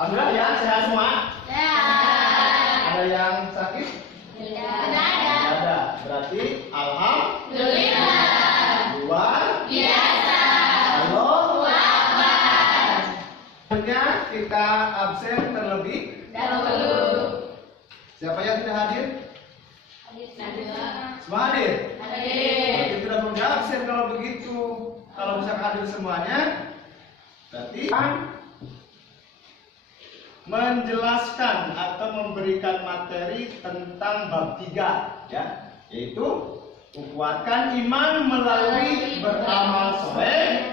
Alhamdulillah ya, sehat semua? Sehat. Ada yang sakit? Tidak ada. Tidak ada. Berarti Alhamdulillah. luar Biasa. Allahu Akbar. Selanjutnya kita absen terlebih Dahulu. Siapa yang tidak hadir? Semua hadir? Hadir. Berarti tidak perlu absen kalau begitu. Kalau misalkan hadir semuanya, berarti menjelaskan atau memberikan materi tentang bab 3 ya, yaitu menguatkan iman melalui beramal soleh.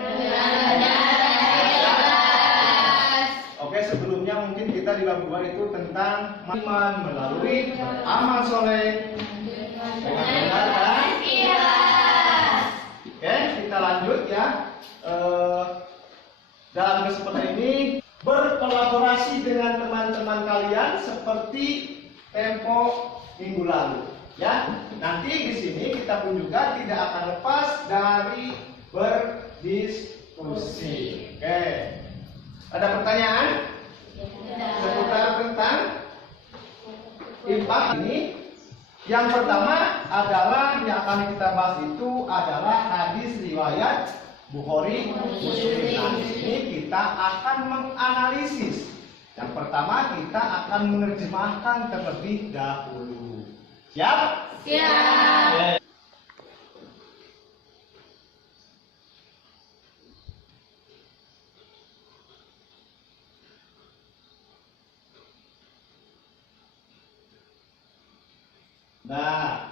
Oke, sebelumnya mungkin kita di bab 2 itu tentang iman melalui amal soleh dengan benar dan Ikhlas. oke, kita lanjut ya. Dalam kesempatan ini berkolaborasi dengan teman-teman kalian seperti tempo minggu lalu ya. Nanti di sini kita pun juga tidak akan lepas dari berdiskusi. Oke. Ada pertanyaan seputar tentang infak ini? Yang pertama adalah yang akan kita bahas itu adalah hadis riwayat Bukhari Muslim. Nah, di sini kita akan menganalisis. Yang pertama kita akan menerjemahkan terlebih dahulu. Siap? Siap. Oke. Nah,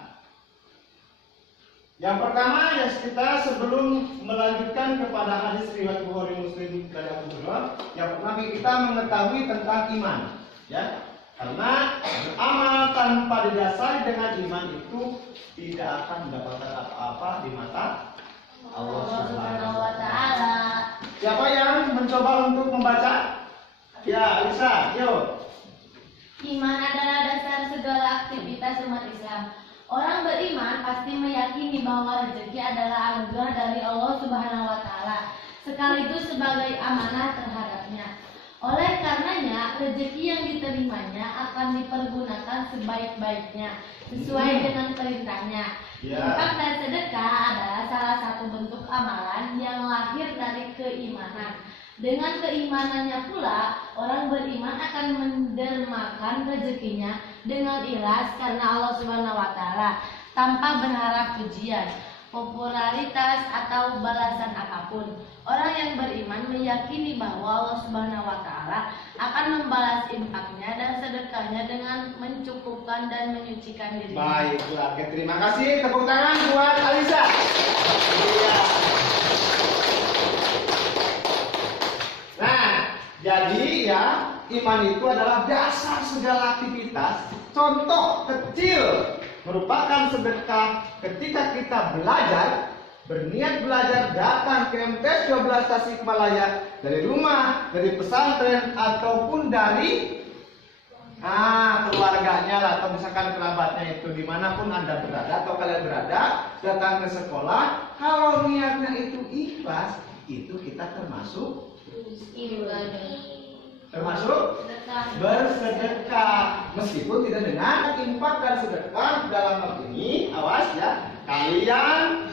yang pertama ya, kita sebelum melanjutkan kepada hadis riwayat Bukhari Muslim dari Abu Hurairah, yang pertama kita mengetahui tentang iman, ya. Karena beramal tanpa didasari dengan iman itu tidak akan mendapatkan apa-apa di mata Allah Subhanahu wa Ta'ala. Siapa yang mencoba untuk membaca? Ya, Alisa, yuk. Iman adalah dasar segala aktivitas umat Islam. Orang beriman pasti meyakini bahwa rezeki adalah anugerah dari Allah Subhanahu wa Ta'ala, sekaligus sebagai amanah terhadapnya. Oleh karenanya, rezeki yang diterimanya akan dipergunakan sebaik-baiknya sesuai dengan perintahnya. Infak dan sedekah adalah salah satu bentuk amalan yang lahir dari keimanan. Dengan keimanannya pula, orang beriman akan mendermakan rezekinya dengan ikhlas karena Allah Subhanahu wa Ta'ala, tanpa berharap pujian, popularitas atau balasan apapun. Orang yang beriman meyakini bahwa Allah Subhanahu wa Ta'ala akan membalas infaknya dan sedekahnya dengan mencukupkan dan menyucikan dirinya. Baiklah, oke, terima kasih. Tepuk tangan buat Alisa. Iya. Nah, jadi ya, iman itu adalah dasar segala aktivitas. Contoh kecil merupakan sedekah. Ketika kita belajar, berniat belajar, datang ke MTS 12 Tasikmalaya dari rumah, dari pesantren ataupun dari keluarganya lah, atau misalkan kerabatnya itu dimanapun Anda berada atau kalian berada, datang ke sekolah, kalau niatnya itu ikhlas, itu kita termasuk bersedekah, meskipun tidak dengan infak dan sedekah. Dalam hal ini awas ya kalian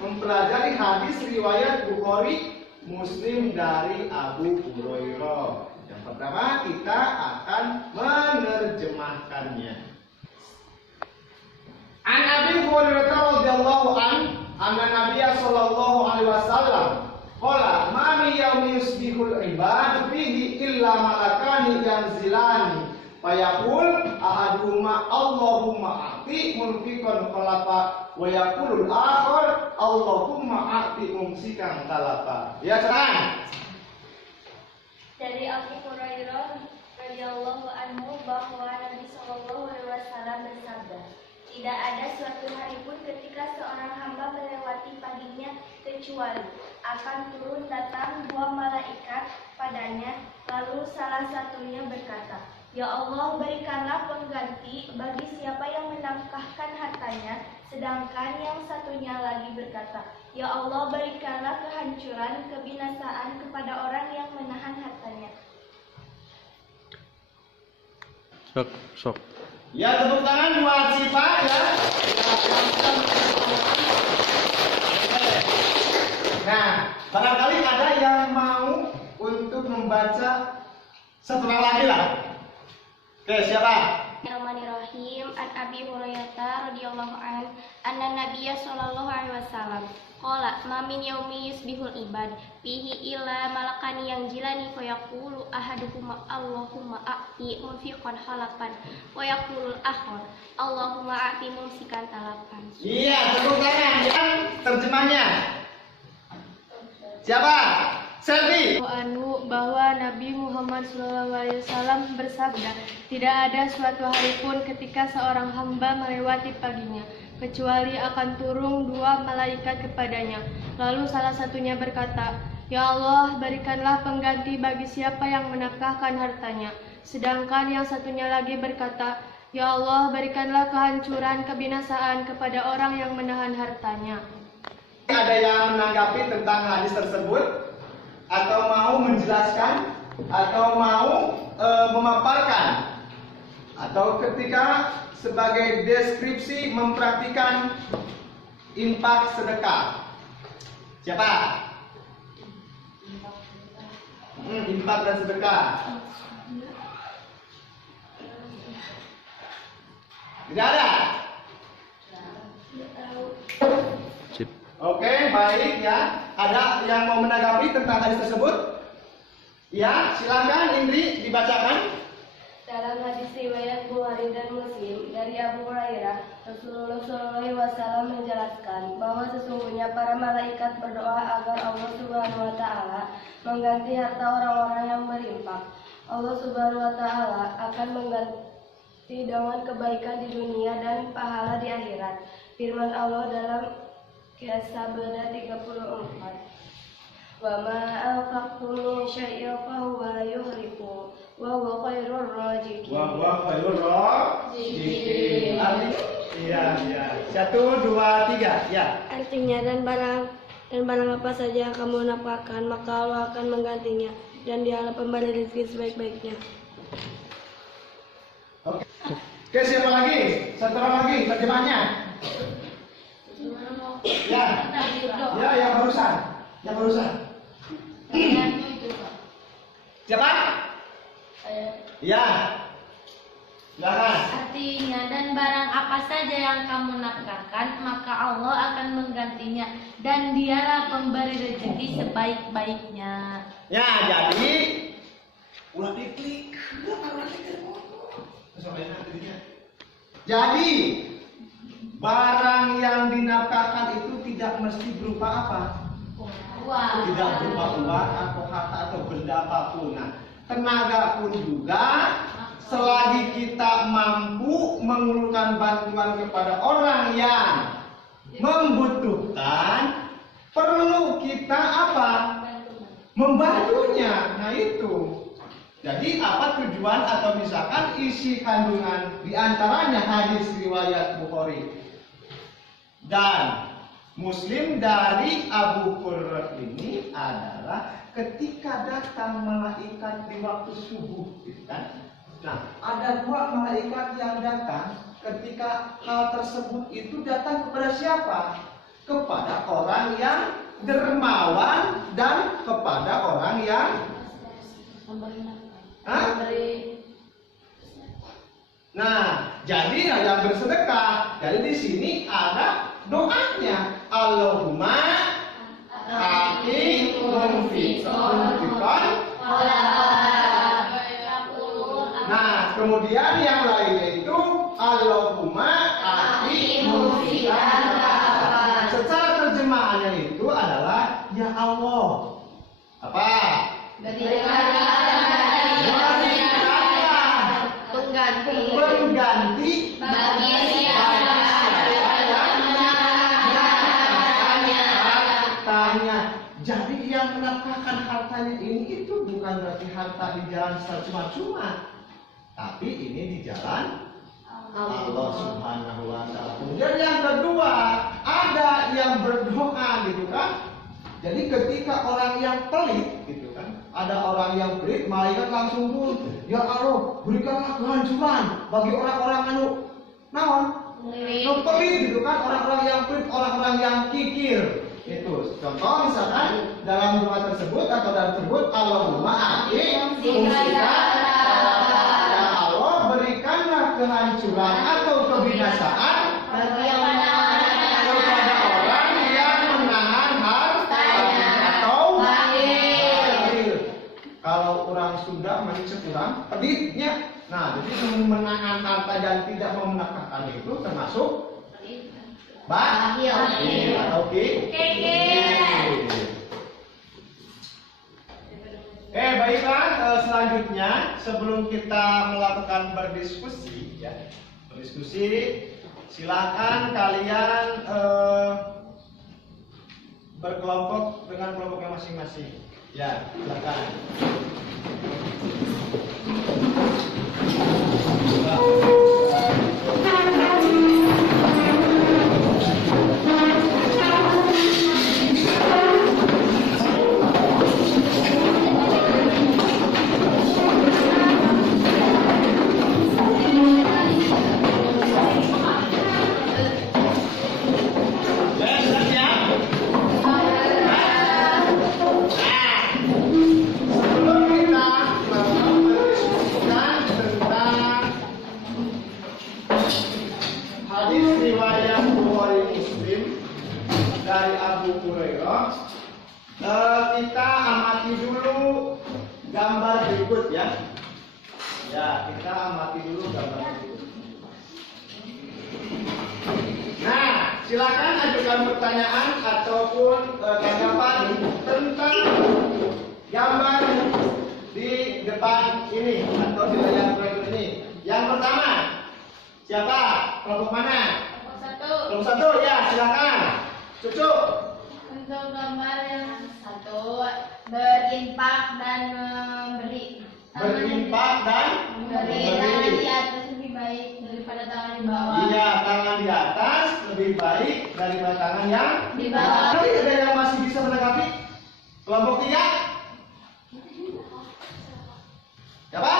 mempelajari hadis riwayat Bukhari Muslim dari Abu Hurairah. Yang pertama kita akan menerjemahkannya. An Abi Hurairah radhiyallahu anna Nabiya sallallahu alaihi wasallam qala ma min yawmin yusbihul ibad fihi illa malakani yanzilani fayaqul ahaduhuma Allahumma a'ti munfiqan khalafa wa yaqulul akhar Allahumma a'ti mumsikan khalafa. Ya, sekarang dari Abu Hurairah radhiyallahu anhu bahwa Nabi sallallahu alaihi wasallam bersabda, tidak ada suatu hari pun ketika seorang hamba melewati paginya kecuali akan turun datang dua malaikat padanya, lalu salah satunya berkata, Ya Allah, berikanlah pengganti bagi siapa yang menafkahkan hartanya, sedangkan yang satunya lagi berkata, Ya Allah, berikanlah kehancuran, kebinasaan kepada orang yang menahan hartanya. Sok. Ya, tepuk tangan buat Siva ya. Nah, barangkali ada yang mau untuk membaca satu orang lagi lah. Oke, siapa? Bismillahirrahmanirrahim. An Abi Hurairah radhiyallahu an anna Nabiyya sallallahu alaihi wasallam qala ma min yaumi yusbihul ibad fihi illa malakani yang jilani fa yaqulu ahaduhuma Allahumma a'ti munfiqan halafan wa yaqulu al-akhar Allahumma a'ti mumsikan talafan. Iya, tepuk tangan. Yang terjemahnya siapa? Selvi. Anu bahwa Nabi Muhammad SAW bersabda, tidak ada suatu hari pun ketika seorang hamba melewati paginya, kecuali akan turun dua malaikat kepadanya. Lalu salah satunya berkata, Ya Allah, berikanlah pengganti bagi siapa yang menafkahkan hartanya. Sedangkan yang satunya lagi berkata, Ya Allah, berikanlah kehancuran, kebinasaan kepada orang yang menahan hartanya. Ada yang menanggapi tentang hadis tersebut? Atau mau menjelaskan, atau mau memaparkan, atau ketika sebagai deskripsi mempraktikkan infak sedekah. Siapa? Infak dan sedekah. Tidak ada. Sip. Oke, baik ya. Ada yang mau menanggapi tentang hadis tersebut? Ya, silakan Indri dibacakan. Dalam hadis riwayat Bukhari dan Muslim dari Abu Hurairah, Rasulullah SAW menjelaskan bahwa sesungguhnya para malaikat berdoa agar Allah Subhanahu wa Ta'ala mengganti harta orang-orang yang berinfak. Allah Subhanahu wa Ta'ala akan mengganti dengan kebaikan di dunia dan pahala di akhirat. Firman Allah dalam Kesabaran 34. Wa ma anfaqtum min syai'in fa huwa yukhlifu wa huwa khairur raziqin. Wah, khairul raziqin. Iya. 1, 2, 3. Ya. Artinya dan barang apa saja yang kamu nafkahkan, maka Allah akan menggantinya, dan Dialah pemberi rezeki sebaik-baiknya. Oke, siapa lagi? Satu orang lagi terjemahnya. Ya, yang barusan. Siapa? Ya. Silakan. Artinya, dan barang apa saja yang kamu nafkahkan, maka Allah akan menggantinya, dan Dialah pemberi rezeki sebaik-baiknya. Ya, jadi ulah diklik. Jadi barang yang dinafkahkan itu tidak mesti berupa apa? Wah. Tidak berupa uang atau harta atau benda apapun. Nah, tenaga pun juga, selagi kita mampu mengulurkan bantuan kepada orang yang membutuhkan, perlu kita apa? Membantunya. Nah itu. Jadi apa tujuan atau misalkan isi kandungan diantaranya hadis riwayat Bukhari dan Muslim dari Abu Hurairah ini adalah ketika datang malaikat di waktu subuh, kan? Nah, ada dua malaikat yang datang ketika hal tersebut itu datang kepada siapa? Kepada orang yang dermawan dan kepada orang yang Nah, jadi yang bersedekah. Jadi di sini ada doanya. Allahumma ati munfiqan. Nah, kemudian yang lainnya itu Allahumma ati munfiqan. Secara terjemahannya itu adalah ya Allah. Apa? Pengganti bagi siapa hartanya. Jadi yang menafkahkan hartanya ini itu bukan berarti harta di jalan secara cuma-cuma, tapi ini di jalan Allah Subhanahu wa Ta'ala. Kemudian yang kedua, ada yang berdoa gitu kan, Jadi ketika orang yang pelit gitu kan, ada orang yang pelit, malaikat langsung pun, ya Allah, berikanlah kehancuran bagi orang-orang anu naon, pelit gitu kan, orang-orang yang pelit, orang-orang yang kikir. Itu contoh misalkan dalam doa tersebut atau dalam tersebut Allahumma ati musibah, ya Allah berikanlah kehancuran atau kebinasaan kepada orang yang menahan harta atau bakhil. Kalau orang Sunda manusia kurang peditnya. Nah, jadi menahan harta dan tidak memenakkan itu termasuk bakhil atau baiklah, selanjutnya sebelum kita melakukan berdiskusi ya, silakan kalian berkelompok dengan kelompoknya masing-masing. Ya, silakan. Kita amati dulu gambar berikut ya. Ya, kita amati dulu gambar berikut. Nah, silakan ajukan pertanyaan ataupun tanggapan tentang gambar di depan ini atau di layar proyektor ini. Yang pertama, siapa? Kelompok mana? Kelompok satu ya, silakan. Cucu. Untuk gambar yang satu, berinfak dan memberi. Berinfak dan memberi. Tangan di atas lebih baik daripada tangan di bawah. Iya, tangan di atas lebih baik daripada tangan yang Di bawah. Tapi ada yang masih bisa menanggapi? Kelompok 3? Siapa?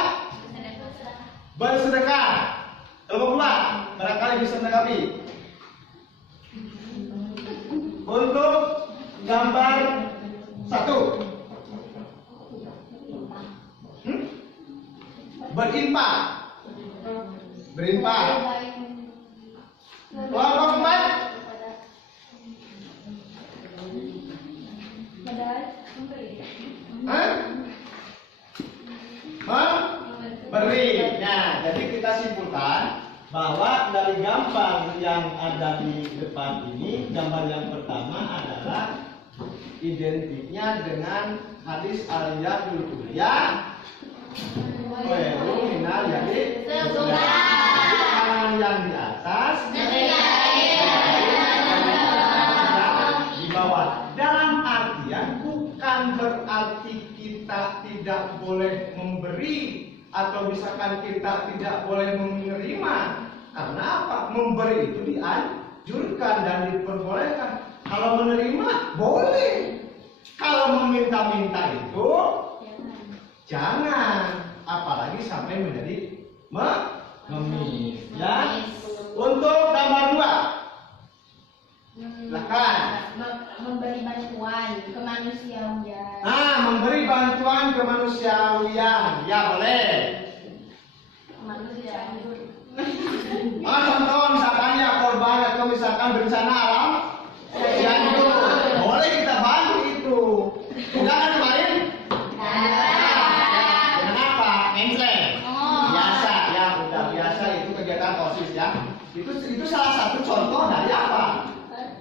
Bersedekah. Kelompok 2 barangkali bisa menanggapi. Untuk gambar 1, berinfak. Berinfak. Kelompok 4, memberi. Nah, jadi kita simpulkan bahwa dari gambar yang ada di depan ini, gambar yang pertama adalah identiknya dengan hadis al-yadul ulya khairun minal yadi tangan yang di atas di bawah. Dalam artian bukan berarti kita tidak boleh memberi atau misalkan kita tidak boleh menerima. Karena apa? Memberi itu dianjurkan dan diperbolehkan. Kalau menerima boleh. Kalau meminta-minta itu jangan. Apalagi sampai menjadi mengemis. Ya. Untuk gambar 2, silakan. Memberi bantuan kemanusiaan. Memberi bantuan kemanusiaan. Ya boleh. Kemanusiaan. Contoh misalkan ya korban atau misalkan bencana alam, itu boleh kita bantu itu. Udah kan kemarin? Dengan apa? Engkleng. Biasa ya, udah biasa itu kegiatan OSIS ya. Itu salah satu contoh dari apa?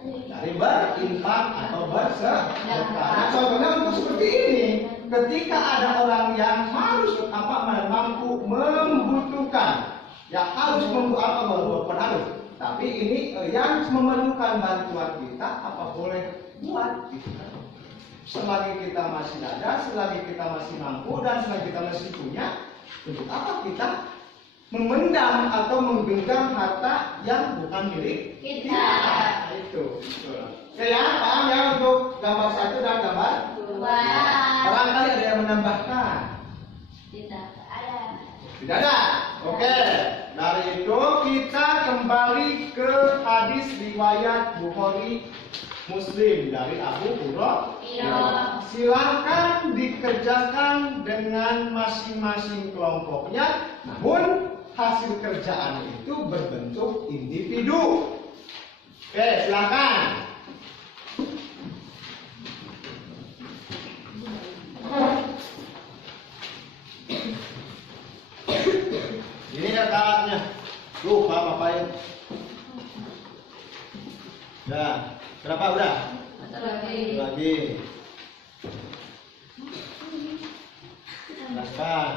Dari berinfak atau bersedekah. Nah, contohnya untuk seperti ini. Ketika ada orang yang mampu membutuhkan, ya harus tapi ini yang memerlukan bantuan kita, apa boleh buat gitu kan? Selagi kita masih ada, selagi kita masih mampu dan selagi kita masih punya, untuk apa kita memendam atau menggenggam harta yang bukan milik Kita. Nah, itu. Oke ya, paham ya untuk gambar 1 dan gambar 2. Barangkali ada yang menambahkan. Tidak. Tidak ada. Oke. Dari itu kita kembali ke hadis riwayat Bukhari Muslim dari Abu Hurairah. Silakan dikerjakan dengan masing-masing kelompoknya, namun hasil kerjaan itu berbentuk individu. Oke, silakan. Ini kakaknya. Lupa ngapain? Ya, berapa udah? Lagi. Silakan.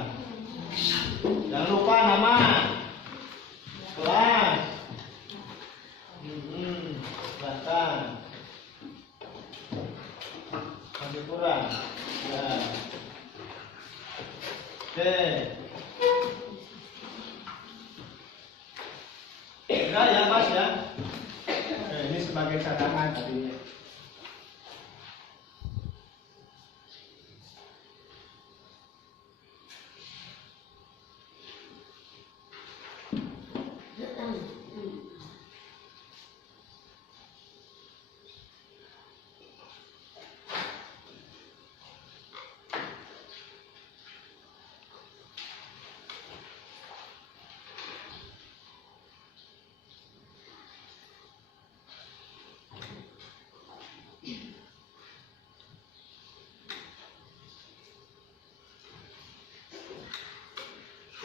Jangan lupa nama. Kelas. Silakan. Masih kurang. Ya. Oke. Enggak ya Mas ya. Ini sebagai cadangan tadi.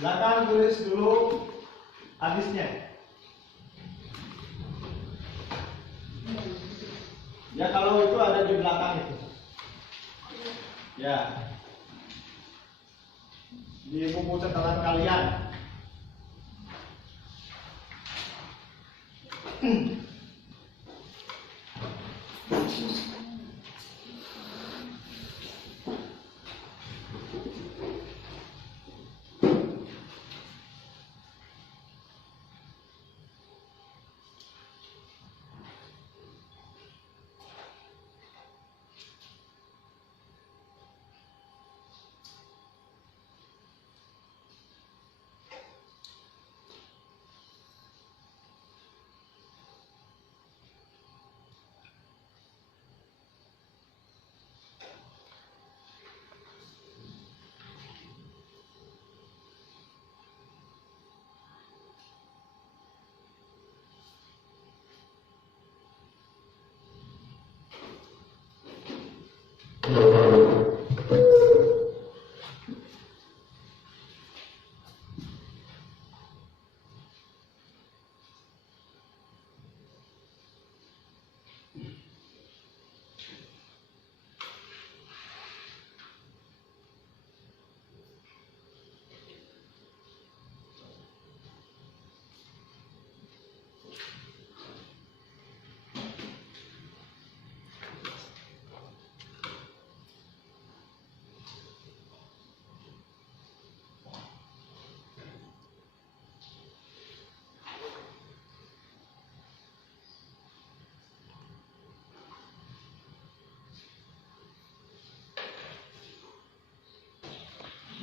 Silakan tulis dulu hadisnya. Ya kalau itu ada di belakang itu. Ya. Di buku catatan kalian.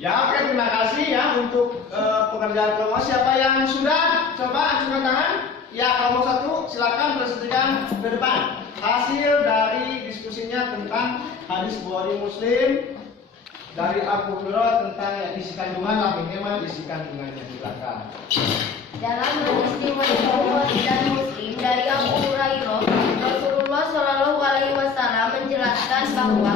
Ya oke, terima kasih ya untuk pekerjaan kelompok. Siapa yang sudah? Coba angkat tangan. Ya, kelompok 1 silakan presentasikan ke depan hasil dari diskusinya tentang hadis Bukhari Muslim dari Abu Hurairah tentang isi kandungan lah, minimal isi kandungannya silakan. Dalam hadis riwayat Bukhari dan Muslim dari Abu Hurairah, Rasulullah Shallallahu Alaihi Wasallam menjelaskan bahwa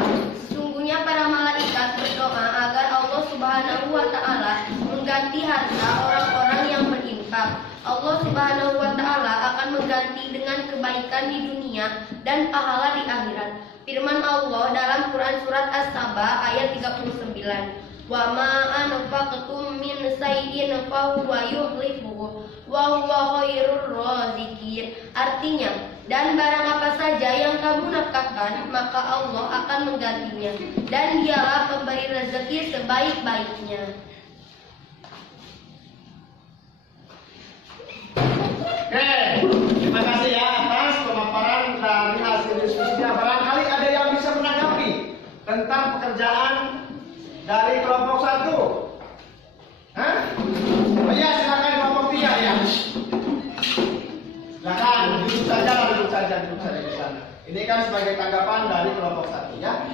sesungguhnya para malaikat berdoa agar Allah Subhanahu Wa Taala mengganti harta orang-orang yang berinfak. Allah Subhanahu Wa Taala akan mengganti dengan kebaikan di dunia dan pahala di akhirat. Firman Allah dalam Quran surat As-Saba ayat 39. Wa ma anfaqtum min shay'in fa huwa yukhlifuhu wa huwa khairur raziqin. Artinya, dan barang apa saja yang kamu nafkahkan, maka Allah akan menggantinya, dan Dialah pemberi rezeki sebaik-baiknya. Oke, terima kasih ya atas pemaparan dari hasil diskusinya. Barangkali ada yang bisa menanggapi tentang pekerjaan dari kelompok 1. Hah? Oh iya, silakan kelompok 3 ya. Silakan, duduk saja di sana. Ini kan sebagai tanggapan dari kelompok 1 ya.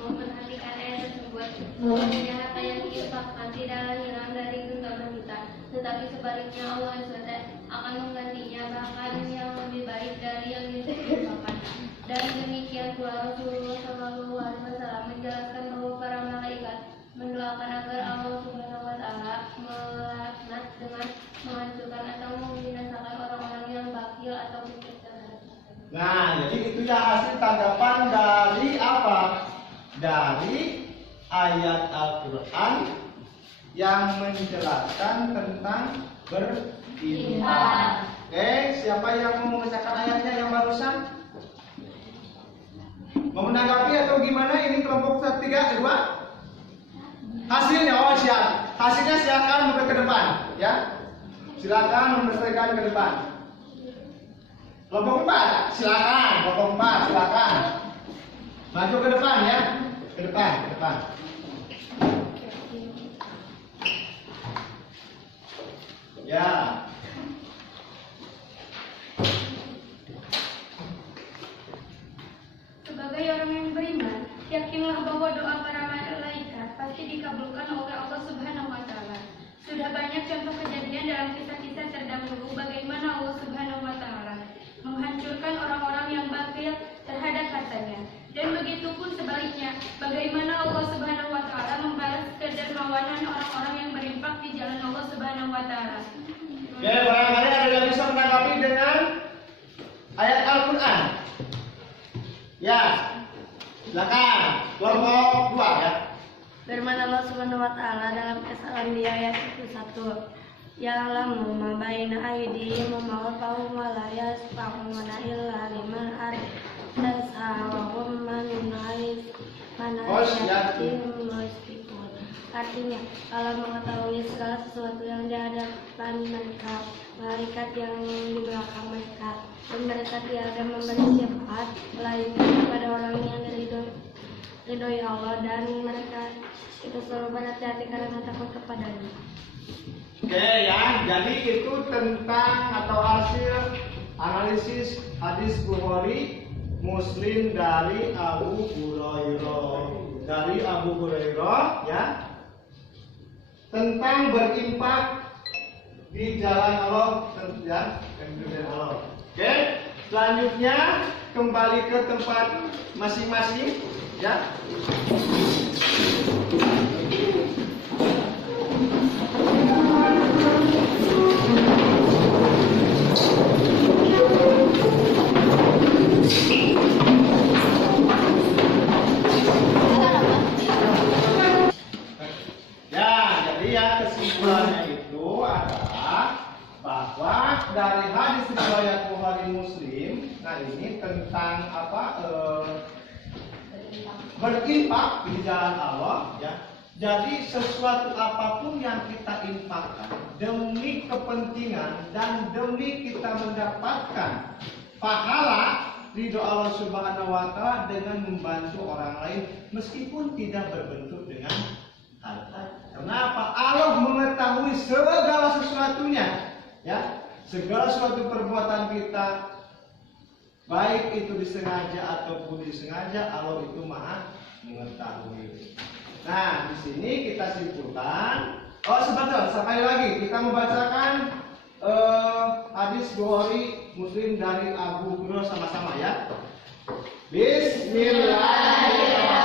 Memperhatikan ayat tersebut, bahwasanya harta yang diinfakkan tidaklah hilang dari genggaman kita, tetapi sebaliknya Allah SWT akan menggantinya bahkan yang lebih baik dari yang diinfakkan. Dan demikian pula Rasulullah SAW menjelaskan bahwa para malaikat mendoakan agar Allah Subhanahu Wa Taala melaknat dengan menghancurkan atau membinasakan orang-orang yang bakil atau musyrik terhadap. Nah, jadi itu ya hasil tanggapan dari apa? Dari ayat Al-Quran yang menjelaskan tentang berinfak. Oke, siapa yang mau membacakan ayatnya yang barusan? Mau menanggapi atau gimana? Ini kelompok 3, 2? Hasilnya, oh siap. Hasilnya silakan ke depan, ya. Silakan melestarikan ke depan. Kelompok 4, silakan. Kelompok 4, silakan. Maju ke depan ya. Ke depan. Ya. Sebagai orang yang beriman, yakinlah bahwa doa para malaikat pasti dikabulkan oleh Allah Subhanahu Wa Taala. Sudah banyak contoh kejadian dalam kisah-kisah terdahulu bagaimana Allah Subhanahu Wa Taala menghancurkan orang-orang yang bakil terhadap hartanya. Dan begitu pun sebaliknya, bagaimana Allah Subhanahu Wa Taala membalas kedermawanan orang-orang yang berinfak di jalan Allah Subhanahu Wa Taala. Oke, barangkali ada yang bisa menanggapi dengan ayat Al-Quran. Ya, silakan. Kelompok 2 ya. Firman Allah Subhanahu Wa Taala dalam kisah Al-Anbiya ayat 1. Ya'lamu ma baina aydihim wa ma khalfahum wa la yasma'una illa liman tasawwahum manais musyrikun. Artinya, Allah mengetahui segala sesuatu yang di hadapan mereka, malaikat yang di belakang mereka, dan mereka tiada memberi syafaat melainkan kepada orang yang diridhoi Allah, dan mereka itu selalu berhati-hati karena takut kepadanya. Oke ya, jadi itu tentang atau hasil analisis hadis Bukhari Muslim dari Abu Hurairah ya, tentang berinfak di jalan Allah ya, Oke, selanjutnya kembali ke tempat masing-masing ya. Kesimpulannya itu adalah bahwa dari hadis riwayat Bukhari Muslim, nah ini tentang berinfak di jalan Allah ya. Jadi sesuatu apapun yang kita infakkan demi kepentingan dan demi kita mendapatkan pahala ridho Allah Subhanahu Wa Taala dengan membantu orang lain meskipun tidak berbentuk dengan harta. Kenapa? Allah mengetahui segala sesuatunya, ya, segala suatu perbuatan kita, baik itu disengaja ataupun disengaja, Allah itu maha mengetahui. Nah, di sini kita simpulkan. Oh, sebentar, sekali lagi kita membacakan hadis Bukhari Muslim dari Abu Hurairah sama-sama ya. Bismillahirrahmanirrahim.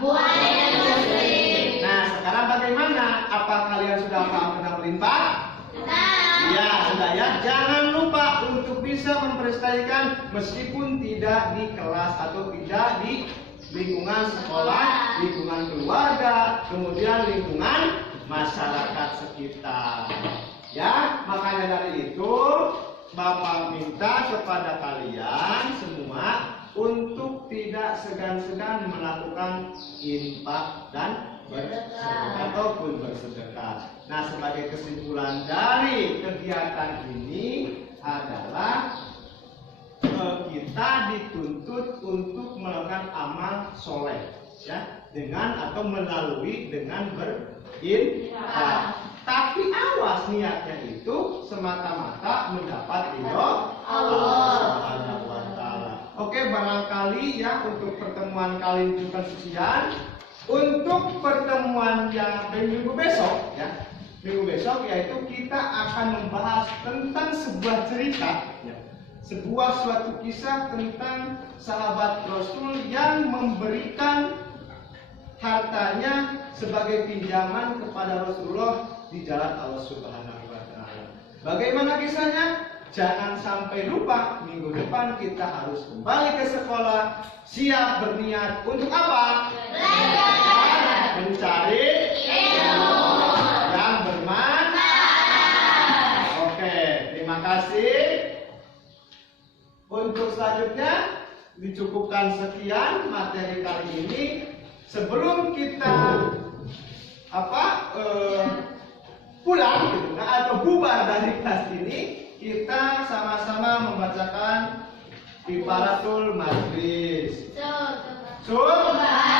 buahnya muslim. Nah, sekarang bagaimana? Apa kalian sudah paham tentang melimpah? Ya, sudah ya. Jangan lupa untuk bisa memprestasikan meskipun tidak di kelas atau tidak di lingkungan sekolah, lingkungan keluarga, kemudian lingkungan masyarakat sekitar. Ya, makanya dari itu Bapak minta kepada kalian semua untuk tidak segan-segan melakukan infak dan ataupun bersedekah. Nah, sebagai kesimpulan dari kegiatan ini adalah kita dituntut untuk melakukan amal soleh, ya, dengan atau melalui dengan berinfak. Tapi awas, niatnya itu semata-mata mendapat ridho Allah Subhanahu wa Ta'ala. Oke, barangkali ya untuk pertemuan kali ini bukan sekian. Untuk pertemuan yang minggu besok, ya, minggu besok yaitu kita akan membahas tentang sebuah cerita, ya, sebuah suatu kisah tentang sahabat Rasul yang memberikan hartanya sebagai pinjaman kepada Rasulullah di jalan Allah Subhanahu wa Ta'ala. Bagaimana kisahnya? Jangan sampai lupa, minggu depan kita harus kembali ke sekolah, siap berniat untuk apa? Belajar, mencari ilmu yang bermanfaat. Oke, terima kasih. Untuk selanjutnya dicukupkan sekian materi kali ini. Sebelum kita pulang gitu, atau bubar dari kelas ini, kita sama-sama membacakan Kifaratul Majlis. Subhan